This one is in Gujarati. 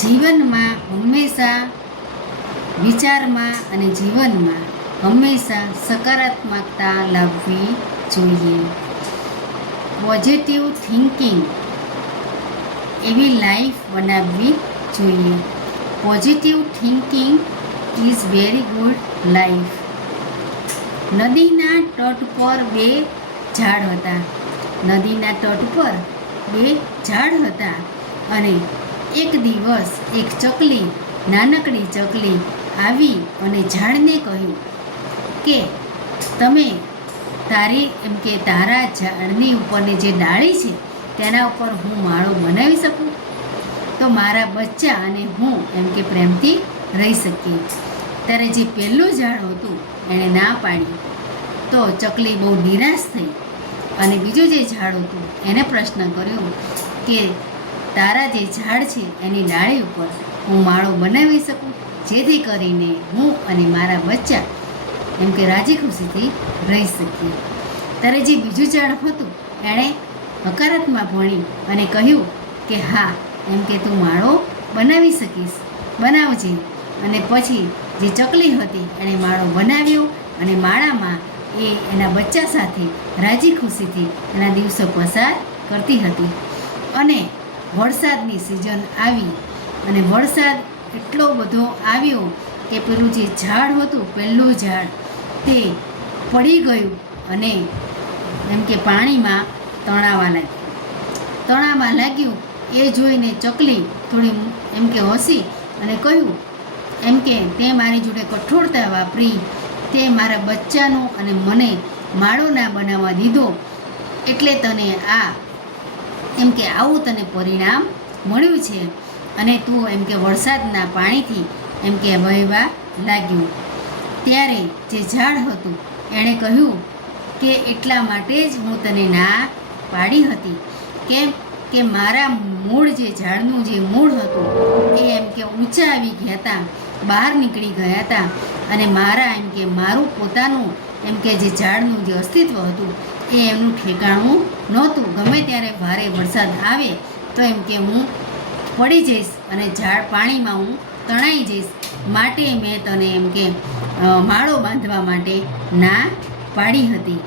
જીવનમાં હંમેશા વિચારમાં અને જીવનમાં હંમેશા સકારાત્મકતા લાવવી જોઈએ. પોઝિટિવ થિંકિંગ એવી લાઈફ બનાવવી જોઈએ. Positive thinking is very good life નદીના તટ પર બે ઝાડ હતા. નદીના તટ પર બે ઝાડ હતા અને એક દિવસ એક ચકલી, નાનકડી ચકલી આવી અને ઝાડને કહ્યું કે, તમે તારી એમ કે તારા ઝાડની ઉપરની જે ડાળી છે તેના ઉપર હું માળો બનાવી શકું? તો મારા બચ્ચા અને હું એમ કે પ્રેમથી રહી શકીએ. ત્યારે જે પહેલું ઝાડ હતું એણે ના પાડ્યું. તો ચકલી બહુ નિરાશ થઈ અને બીજું જે ઝાડ હતું એને પ્રશ્ન કર્યો કે તારા જે ઝાડ છે એની ડાળી ઉપર હું માળો બનાવી શકું, જેથી કરીને હું અને મારા બચ્ચા એમ કે રાજી ખુશીથી રહી શકીએ. ત્યારે જે બીજું ઝાડ હતું, એણે હકારાત્મક ભણી અને કહ્યું કે હા, એમ કે તું માળો બનાવી શકીશ. બનાવજે. અને પછી જે ચકલી હતી, એણે માળો બનાવ્યો અને માળામાં એ એના બચ્ચા સાથે રાજી ખુશીથી એના દિવસો પસાર કરતી હતી. અને વરસાદની સિઝન આવી અને વરસાદ એટલો બધો આવ્યો કે પેલું જે ઝાડ હતું, પહેલું ઝાડ તે પડી ગયું અને એમ કે પાણીમાં તણાવા લાગ્યું. તણાવા લાગ્યું, એ જોઈને ચકલી થોડી એમ કે હસી અને કહ્યું, એમ કે તે મારી જોડે કઠોરતા વાપરી, તે મારા બચ્ચાનો અને મને માળો ના બનાવવા દીધો. એટલે તને આ એમ કે આવું તને પરિણામ મળ્યું છે. અને તું એમ કે વરસાદના પાણીથી એમ કે વહેવા લાગ્યું. ત્યારે જે ઝાડ હતું, એણે કહ્યું કે એટલા માટે જ હું તને ના પાડી હતી. કેમ કે મારા મૂળ જે ઝાડનું જે મૂળ હતું, એ એમ કે ઊંચા આવી ગયા હતા બહાર નીકળી ગયા હતા અને મારા એમ કે મારું પોતાનું એમ કે જે ઝાડનું જે અસ્તિત્વ હતું, એ એમનું ઠેકાણું નહોતું, ગમે ત્યારે ભારે વરસાદ આવે તો એમ કે હું પડી જઈશ અને ઝાડ પાણીમાં હું તણાઈ જઈશ. માટે મેં તને એમ કે માળો બાંધવા માટે ના પાડી હતી.